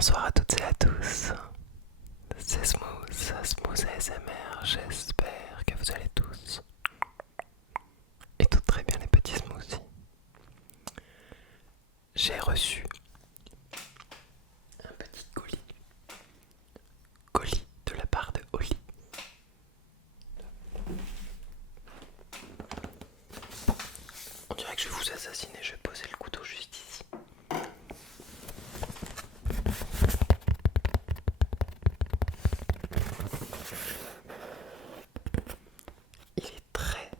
Bonsoir à toutes et à tous, c'est Smooth ASMR, j'espère que vous allez tous et toutes très bien les petits smoothies. J'ai reçu un petit colis de la part de Oli. On dirait que je vais vous assassiner, je vais poser le couteau juste ici. Il est très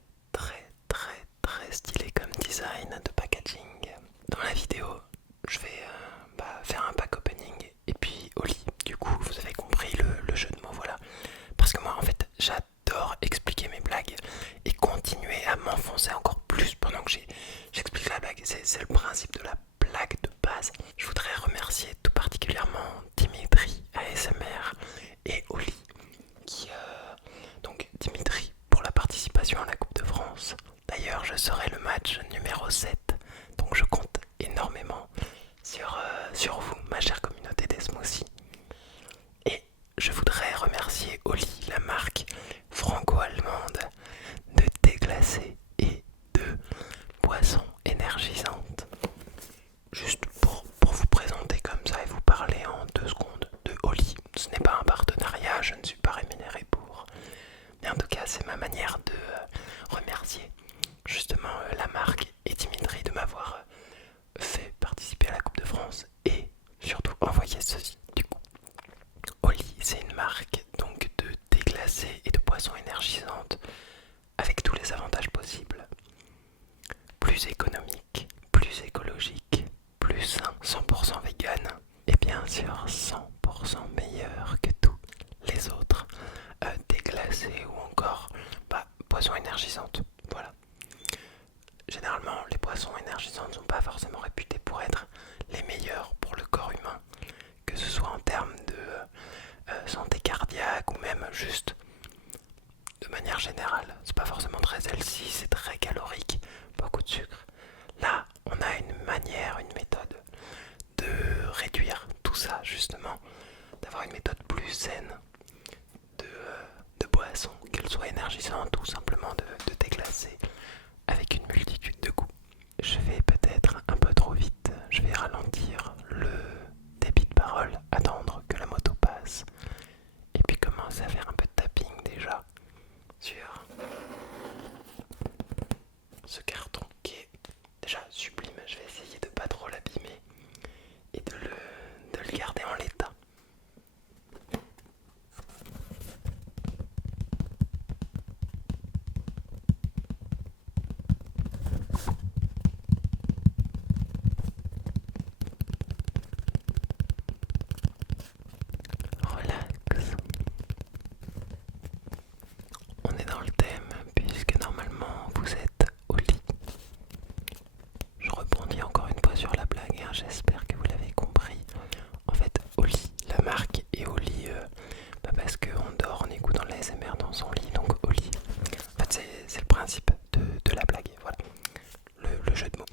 stylé comme design de packaging. Dans la vidéo, je vais faire un pack opening et puis Oli. Du coup, vous avez compris le jeu de mots, voilà. Parce que moi, en fait, j'adore expliquer mes blagues et continuer à m'enfoncer encore plus pendant que j'explique la blague. C'est le principe de la blague de base. Je voudrais remercier tout particulièrement Dimitri ASMR et Oli donc Dimitri pour la participation à la Coupe de France. D'ailleurs, je serai le match numéro 7, donc je compte énormément sur vous, ma chère communauté des smoothies. Et je voudrais remercier Oli, la marque franco-allemande de thé glacé et de boissons énergisantes. Juste pour vous présenter comme ça et vous parler en 2 secondes de Oli. Ce n'est pas un partenariat, je ne suis pas rémunéré pour. Mais en tout cas, c'est ma manière de remercier justement la marque et Dimitri de m'avoir fait participer à la Coupe de France et surtout envoyer ceci. Du coup, Oli, c'est une marque donc de thé glacé et de boissons énergisantes avec tous les avantages possibles. Plus économique, plus écologique, plus sain, 100% vegan et bien sûr 100% meilleur que tous les autres déglacés ou encore boissons énergisantes. Voilà. Généralement, les boissons énergisantes ne sont pas forcément réputées pour être les meilleures pour le corps humain, que ce soit en termes de santé cardiaque ou même juste de manière générale. C'est pas forcément très healthy, c'est très calorique, beaucoup de sucre. Là, on a une manière, une méthode de réduire tout ça justement, d'avoir une méthode plus saine de boissons, qu'elles soient énergisantes ou simplement de thé glacé, avec une multitude de goûts. Je vais peut-être un peu trop vite, je vais ralentir le débit de parole, attendre que la moto passe, et puis commencer à faire un peu de tapping déjà sur ce carton qui est déjà sublime. Je vais essayer de pas trop l'abîmer et de le garder en l'état. Relax. On est dans le thème puisque normalement vous êtes au lit. Je rebondis encore une fois sur la blague, hein, j'espère que vous l'avez compris. En fait, Oli, la marque, est au lit parce qu'on dort en écoutant la l'ASMR dans son lit, donc au lit. En fait, c'est le principe de la blague, voilà, le jeu de mots.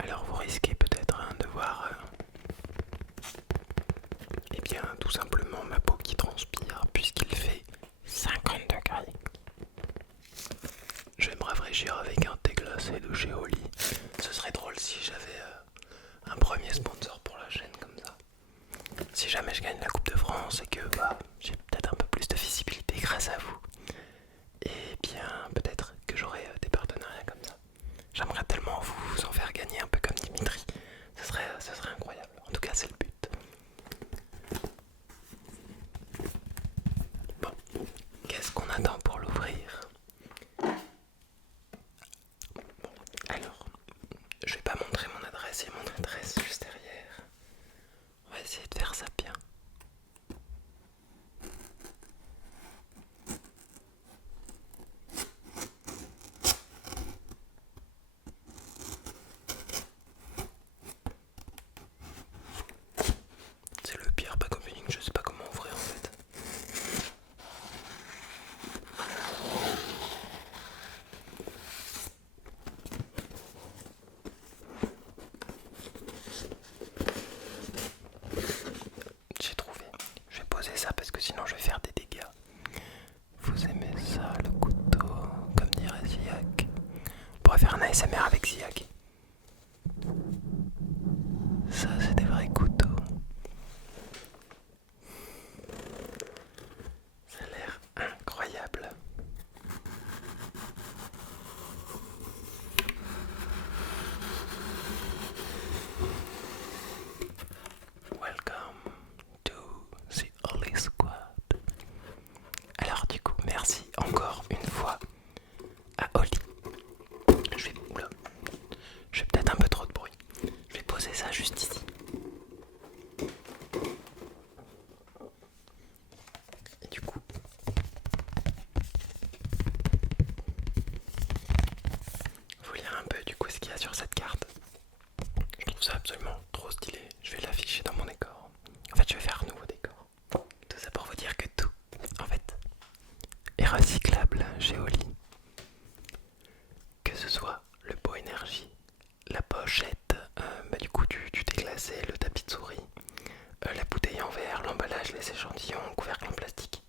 Alors vous risquez peut-être de voir eh bien tout simplement ma peau qui transpire puisqu'il fait 50 degrés. Je vais me rafraîchir avec un thé glacé de chez Oli. Ce serait drôle si j'avais un premier sponsor pour la chaîne comme ça. Si jamais je gagne la Coupe de France et que j'ai peut-être un peu plus de visibilité grâce à vous, et bien peut-être que j'aurai des partenariats comme ça. J'aimerais tellement vous en faire gagner un peu comme Dimitri. Ce serait incroyable. En tout cas, c'est le but. Bon, qu'est-ce qu'on attend pour l'ouvrir? Bon, allons-y. ASMR avec Ziak. Ça, c'est des vrais couteaux. Ça a l'air incroyable. Welcome to the Holy Squad. Alors du coup, merci encore une fois à Oli. Oula, je fais peut-être un peu trop de bruit. Je vais poser ça juste ici. Et du coup, faut lire un peu du coup ce qu'il y a sur cette carte. Je trouve ça absolument trop stylé. Je vais l'afficher dans mon décor. En fait, je vais faire un nouveau décor. Tout ça pour vous dire que tout, en fait, est recyclable chez Oli. Que ce soit le pot énergie, la pochette, du coup du déglacé, le tapis de souris, la bouteille en verre, l'emballage, les échantillons, couvercle en plastique.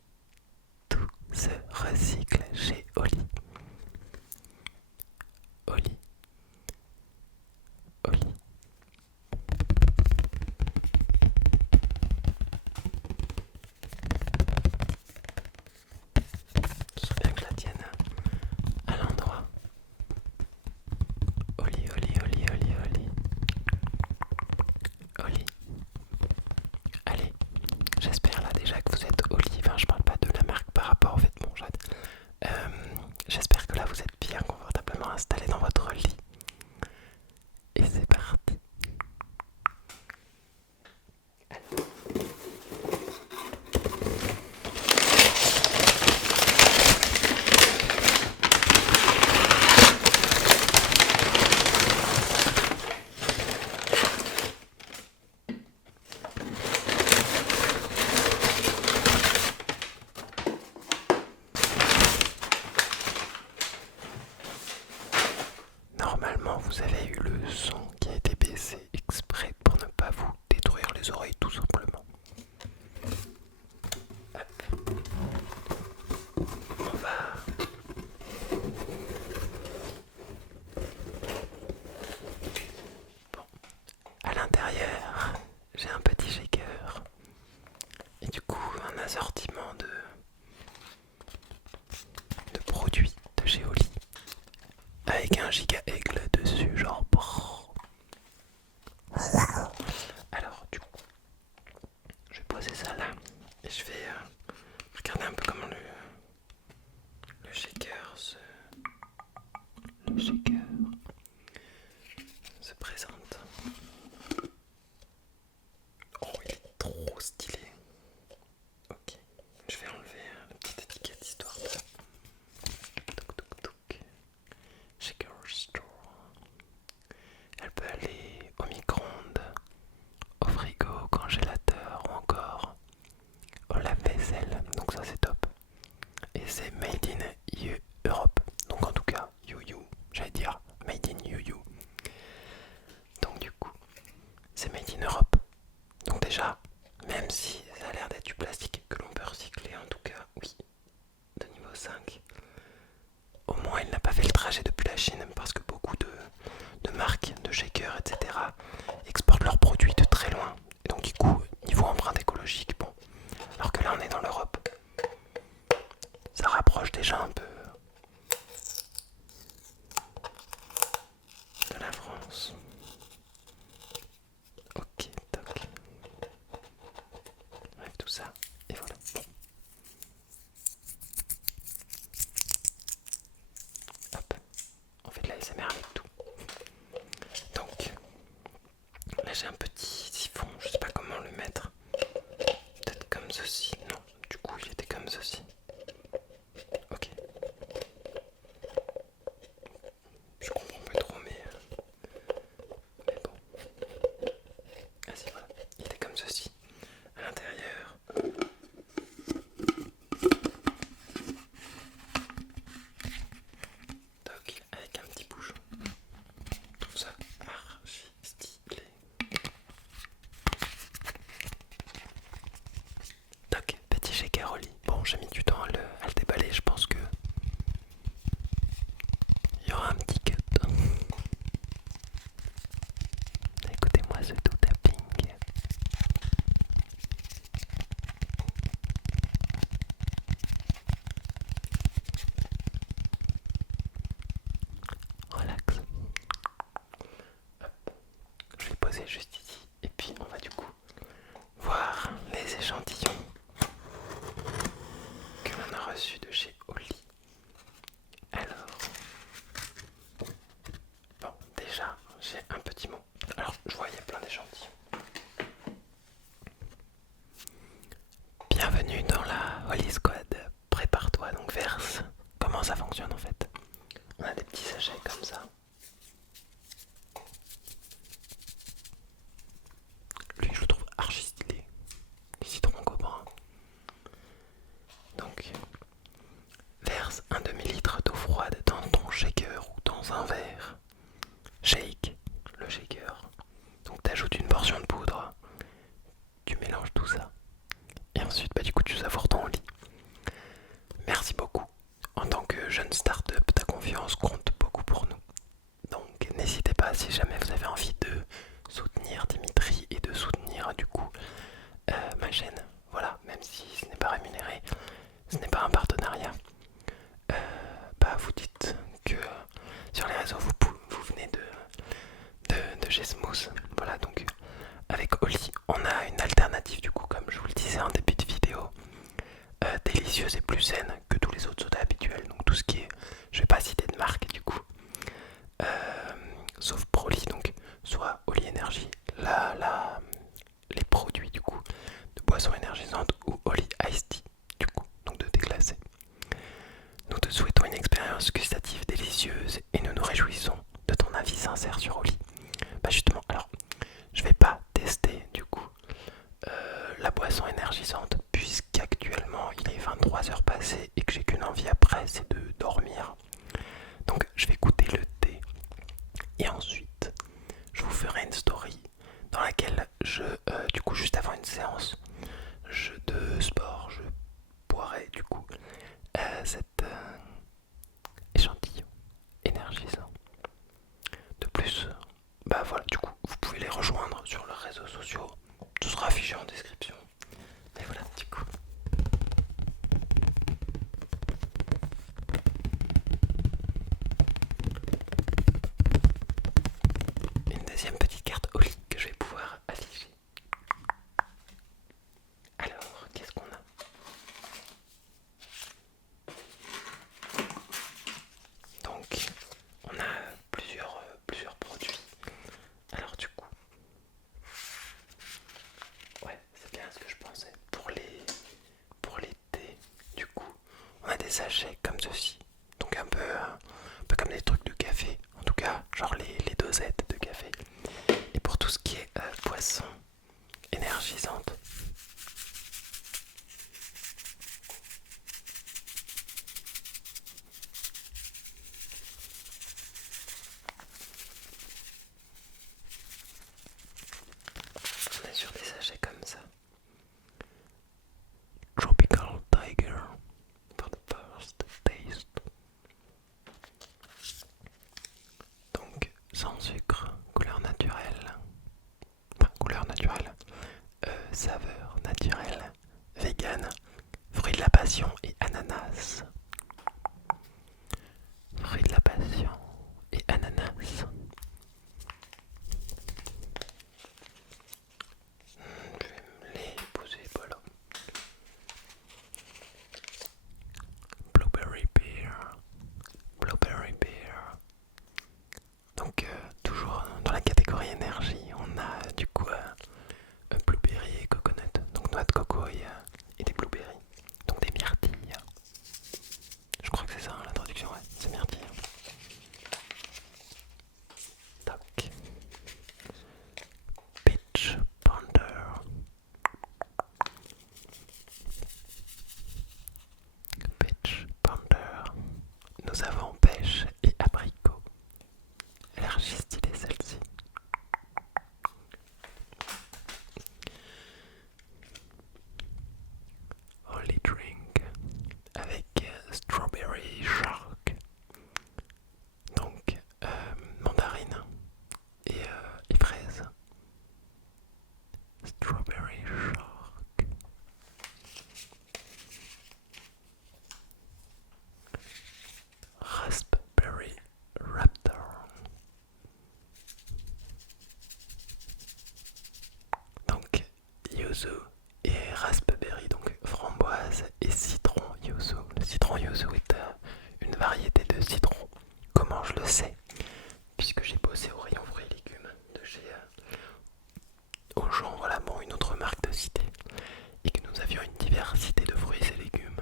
Tout se recycle chez Oli. Oli. Oli. Ce serait bien que je la tienne à l'endroit. Oli, Oli, Oli, Oli, Oli. Oli. Allez, j'espère là déjà que vous êtes Oli. Enfin, je parle pas de la marque par rapport aux vêtements, j'espère que là vous êtes bien confortablement installé dans votre lit. Et c'est parti. Normalement, vous avez eu le son qui a été baissé exprès pour ne pas vous détruire les oreilles tout simplement. Hop. On va... Bon. À l'intérieur, j'ai un petit shaker. Et du coup, un assortiment de produits de chez Oli. Avec un giga aigle dessus, genre... Alors, du coup, je vais poser ça là. Et je vais regarder un peu comment le shaker se présente. Oh, il est trop stylé. Ok, je vais enlever la petite étiquette histoire de... Toc toc toc. Shaker Store. Elle peut aller au micro-ondes, au frigo, au congélateur ou encore au lave-vaisselle. Donc ça c'est top. Et c'est Made in Europe. Donc en tout cas, j'allais dire Made in EU. Donc du coup, c'est Made in Europe. Donc déjà, même si ça a l'air d'être du plastique que l'on peut recycler, en tout cas, oui, de niveau 5, au moins il n'a pas fait le trajet depuis la Chine parce que beaucoup de marques, de shakers, etc. exportent leurs produits de très loin. Et donc du coup, niveau empreinte écologique, bon, alors que là on est dans l'Europe, ça rapproche déjà un peu de la France. Ok, toc. Bref, tout ça, et voilà. Hop, on fait de la SMR avec tout. Donc, là j'ai un petit siphon, je sais pas comment le mettre. Peut-être comme ceci. Non, du coup il était comme ceci. Ok, poser juste ici. Et puis on va du coup voir les échantillons que l'on a reçus de chez Oli. Alors, bon, déjà, j'ai un petit mot. Alors, je vois, il y a plein d'échantillons. Bienvenue dans la Oli Squad. Prépare-toi, donc verse. Comment ça fonctionne en fait? On a des petits sachets comme ça. Lui, je le trouve archi stylé. Les citrons cobra. Donc, verse un demi-litre d'eau froide dans ton shaker ou dans un verre. Shake le shaker. Donc, tu ajoutes une portion de poudre. Tu mélanges tout ça. Et ensuite, du coup, tu savoures ton lit. Merci beaucoup. En tant que jeune start-up, ta confiance compte beaucoup pour nous. Donc, n'hésitez pas si jamais vous avez envie de soutenir Dimitri et de soutenir du coup ma chaîne. Voilà, même si ce n'est pas rémunéré, ce n'est pas un partenariat. Vous dites que sur les réseaux vous venez de chez Smooth. Voilà, donc avec Oli, on a une alternative du coup, comme je vous le disais en début de vidéo, délicieuse et plus saine que tous les autres sodas habituels. Donc tout ce qui est, je vais pas citer de marque du coup, sauf Proli, donc soit Oli Energy, les produits du coup de boissons énergisantes, ou Oli Iced Tea du coup, donc de déglacé. Nous te souhaitons une expérience gustative délicieuse et nous nous réjouissons de ton avis sincère sur Oli. Justement, alors je vais pas tester du coup la boisson énergisante puisqu'actuellement il est 23h passées et que j'ai qu'une envie après, c'est de dormir. Donc je vais goûter le thé et ensuite je vous ferai une story dans laquelle du coup juste avant une séance de sport, je boirai du coup cet échantillon énergisant. De plus, voilà, du coup vous pouvez les rejoindre sur leurs réseaux sociaux, tout sera affiché en description. Et voilà, du coup. Une deuxième petite carte Oli que je vais pouvoir afficher. Alors, qu'est-ce qu'on a? Donc, on a plusieurs produits. Alors du coup, ouais, c'est bien ce que je pensais. Pour les thés, du coup, on a des sachets comme ceci. Donc un peu comme des trucs de café. En tout cas, genre les dosettes de café. Et pour tout ce qui est boisson énergisante, on est sur des sachets comme ça. Tropical Tiger for the first taste. Donc sans sucre, couleur naturelle. Enfin, couleur naturelle. Saveur naturelle. Vegan. Fruit de la passion et ananas. Fruit de la passion et ananas. Je vais me les poser, voilà. Blueberry beer. Blueberry beer. Donc toujours dans la catégorie énergie, on a du coup blueberry et coconut. Donc noix de coco et des blueberries. Donc des myrtilles. yuzu et raspberry, donc framboise et citron yuzu. Le citron yuzu est une variété de citron. Comment je le sais? Puisque j'ai bossé au rayon fruits et légumes de chez Auchan, voilà, bon, une autre marque de cité, et que nous avions une diversité de fruits et légumes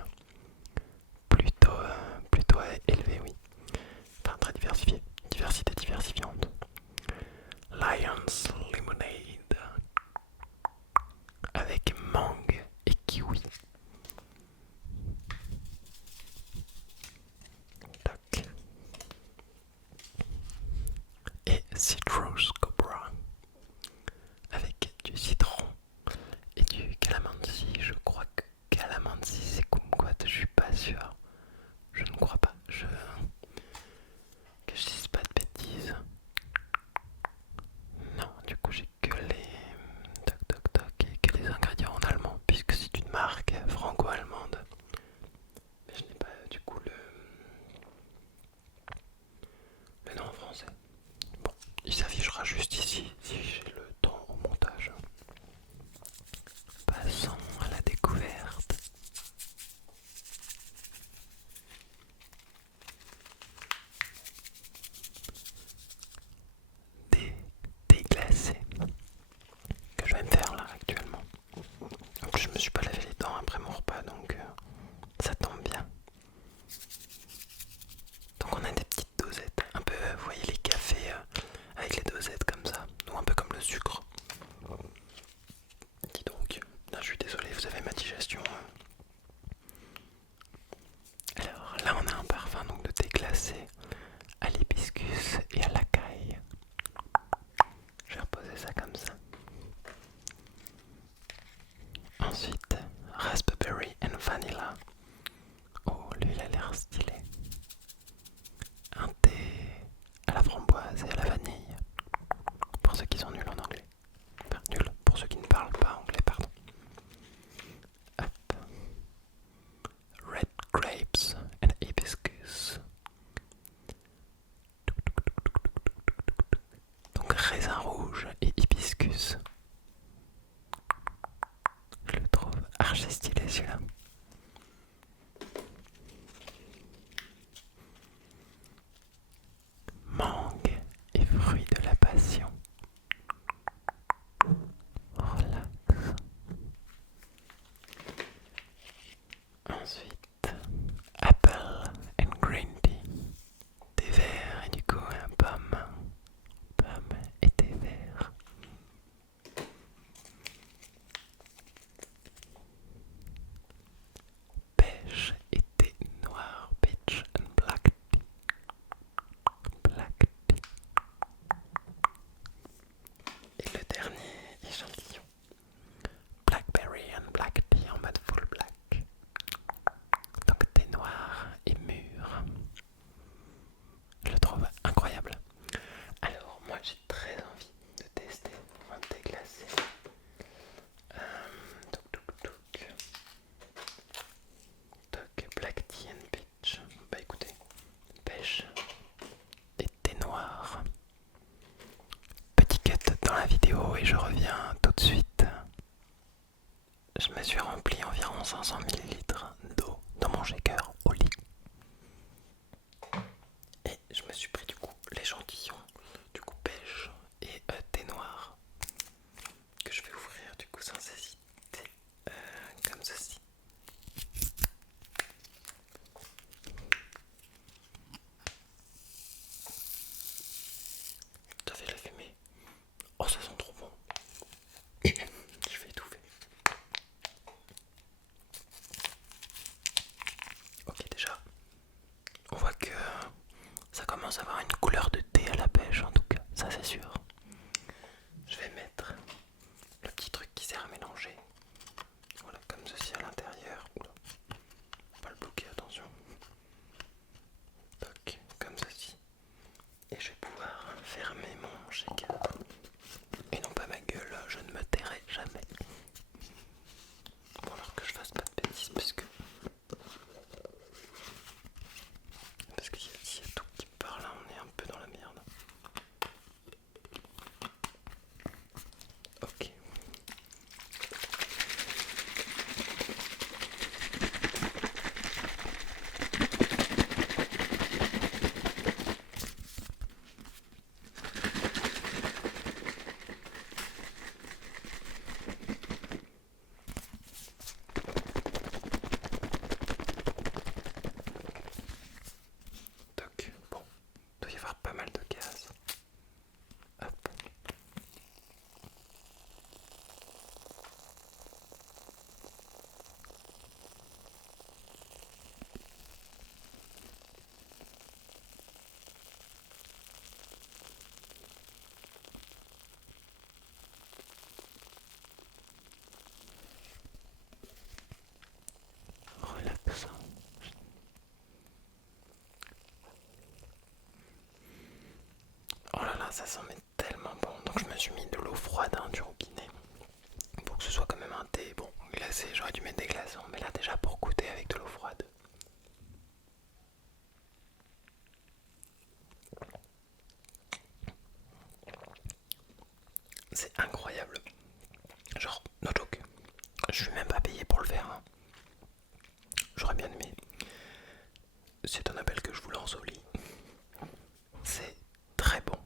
plutôt élevée, oui. Enfin, très diversifiée. Diversité diversifiante. Lion's Lemonade avec mangue et kiwi. Tac. Et Citrus Cobra avec du citron et du calamansi. Je crois que calamansi c'est kumquat, je suis pas sûr. Je ne crois pas. Que je dise pas de bêtises. Non, du coup j'ai que les toc toc toc et que les ingrédients en allemand puisque c'est une marque franco-allemande. Mais je n'ai pas du coup le nom en français. Bon, il s'affichera juste ici si j'ai le temps au montage. Passons à la découverte. Des thés glacés que je vais me faire là actuellement. En plus je me suis pas lavé les dents après mon repas donc ça tombe bien. Donc on a des petites dosettes, un peu, vous voyez les cafés avec les dosettes comme ça, ou un peu comme le sucre. Dis donc, là, je suis désolé, vous avez ma digestion. Alors là on a un parfum donc de thé glacé à l'hibiscus et à l'acaille. Je vais reposer ça comme ça. Ensuite, raspberry and vanilla. Oh, lui il a l'air stylé. Un thé à la framboise et à la vanille. Pour ceux qui sont nuls en anglais. Enfin, nuls pour ceux qui ne parlent pas anglais, pardon. Hop. Red grapes and hibiscus. Donc raisin rouge et hibiscus. Je le trouve archi stylé celui-là. Mangue et fruits de la passion. Relax. Ensuite, apple and green tea. Thé vert et du coup un pomme. Pomme et thé vert. Pêche et thé noir. Peach and black tea. Black tea. Et le dernier échantillon. Blackberry and black tea en mode full black. Donc thé noir et mûr. Je le trouve incroyable. Alors moi j'ai très envie de tester un thé glacé. Toc toc toc. Toc black tea and peach. Bah écoutez, pêche et thé noir. Petit cut dans la vidéo et je reviens tout de suite. Je me suis rempli environ 500 ml d'eau dans mon shaker au lit. Et je me suis pris du coup l'échantillon du coup pêche et thé noir que je vais ouvrir du coup sans hésiter comme ceci. Ça fait la fumée. Oh ça sent trop bon. Je vais étouffer. Ok déjà on voit que ça commence à avoir une couleur de thé à la pêche en tout cas, ça c'est sûr. Je vais mettre le petit truc qui sert à mélanger. Voilà, comme ceci à l'intérieur. Oula, pas le bloquer, attention. Toc, comme ceci. Et je vais pouvoir fermer mon shaker. Et non pas ma gueule, je ne me tairai jamais. Bon alors que je fasse pas de bêtises parce qu'il y a tout qui part là, on est un peu dans la merde. Ok. ça sent mais tellement bon. Donc je me suis mis de l'eau froide du robinet pour que ce soit quand même un thé. Bon, glacé, j'aurais dû mettre des glaçons, mais là déjà pour goûter avec de l'eau froide. C'est incroyable. Genre, no joke. Je suis même pas payé pour le faire. Hein. J'aurais bien aimé. C'est un appel que je vous lance au lit. C'est très bon.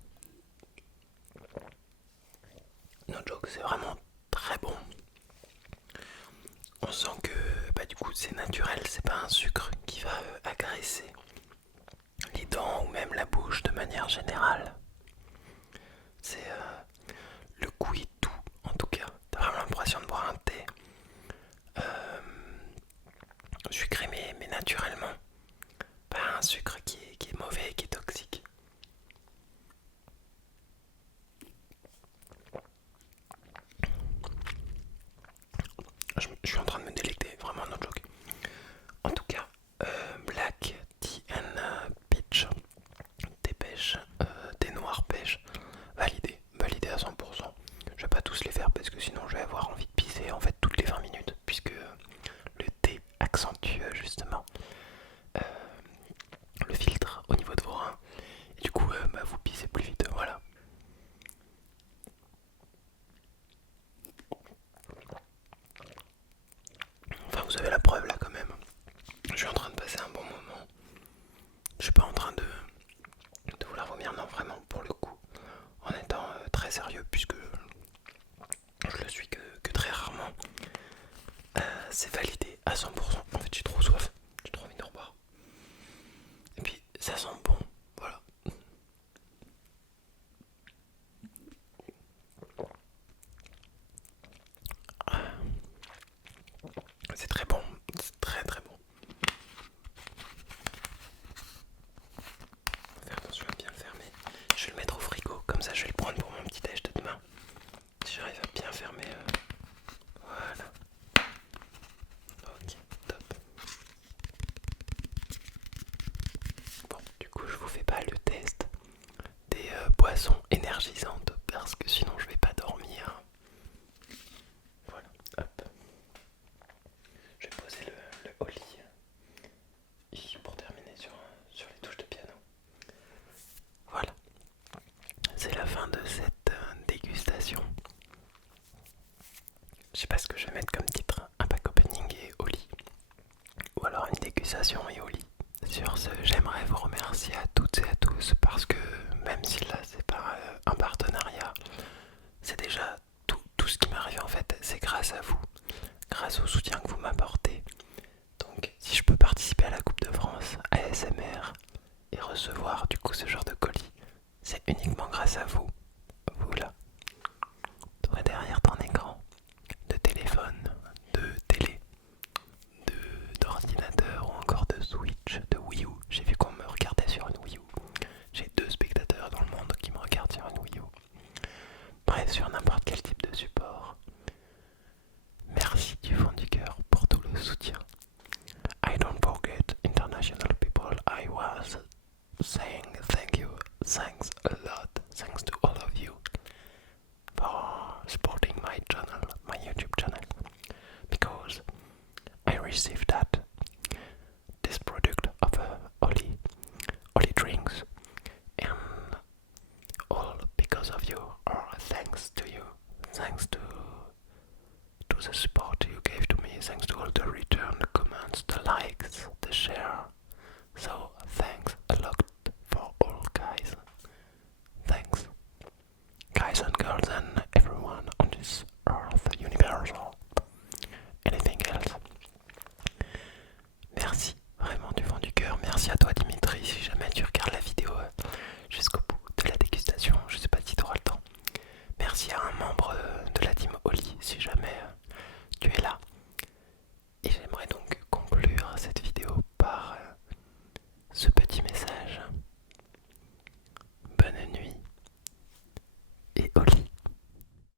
No joke, c'est vraiment très bon. On sent que bah, du coup c'est naturel, c'est pas un sucre qui va agresser les dents ou même la bouche de manière générale. C'est le goût est doux en tout cas. T'as vraiment l'impression de boire un thé sucré mais naturellement. Pas un sucre qui est mauvais, qui est toxique. Je suis en train de me délecter, vraiment no joke. En tout cas, Black Tea and Peach, thé pêche, thé noir pêche, validé à 100%. Je vais pas tous les faire parce que sinon je vais avoir envie de pisser en fait toutes les 20 minutes puisque le thé accentue justement le filtre au niveau de vos reins et du coup bah, vous pissez plus vite, voilà. Enfin vous avez la preuve là quand même. Je suis en train de passer un bon moment. Je suis pas en train de vouloir vomir, non vraiment pour le coup. En étant très sérieux puisque je le suis que très rarement. C'est validé à 100%. En fait j'ai trop soif, j'ai trop envie de reboire. Et puis ça sent bon, voilà. C'est très bon, c'est très très bon. Faut faire attention à bien le fermer. Je vais le mettre au frigo, comme ça je vais le prendre pour mon petit déj de demain. Si j'arrive à bien fermer, voilà. Ok, top. Bon, du coup je vous fais pas le test des boissons énergisantes parce que sinon je vais pas dormir. Voilà, hop. Je vais poser le au lit ici pour terminer sur les touches de piano. Voilà, c'est la fin de cette dégustation. Je sais pas ce que je vais mettre comme titre, un pack opening et au lit. Ou alors une dégustation et au lit. Sur ce, j'aimerais vous remercier à toutes et à tous parce que même si là c'est pas un partenariat, c'est déjà tout ce qui m'arrive en fait, c'est grâce à vous, grâce au soutien que vous m'apportez. Donc si je peux participer à la Coupe de France, à ASMR et recevoir du coup ce genre de colis, c'est uniquement grâce à vous. Vous là, derrière ton écran, de téléphone, de télé, d'ordinateur ou encore de Switch, de Wii U. J'ai vu qu'on me regardait sur une Wii U. J'ai 2 spectateurs dans le monde qui me regardent sur une Wii U. Bref, sur n'importe quel type de support. Merci du fond du cœur pour tout le soutien. I don't forget international people. I was saying thank you, thanks a lot, thanks to all of you for supporting my channel, my YouTube channel, because I received that this product of Oli drinks and all because of you, or thanks to you, thanks to the support you gave to me, thanks to all the return, the comments, the likes, the share. So thanks a lot for all guys. Thanks. Guys and girls and everyone on this earth, universe or anything else. Merci vraiment du fond du cœur. Merci à toi Dimitri si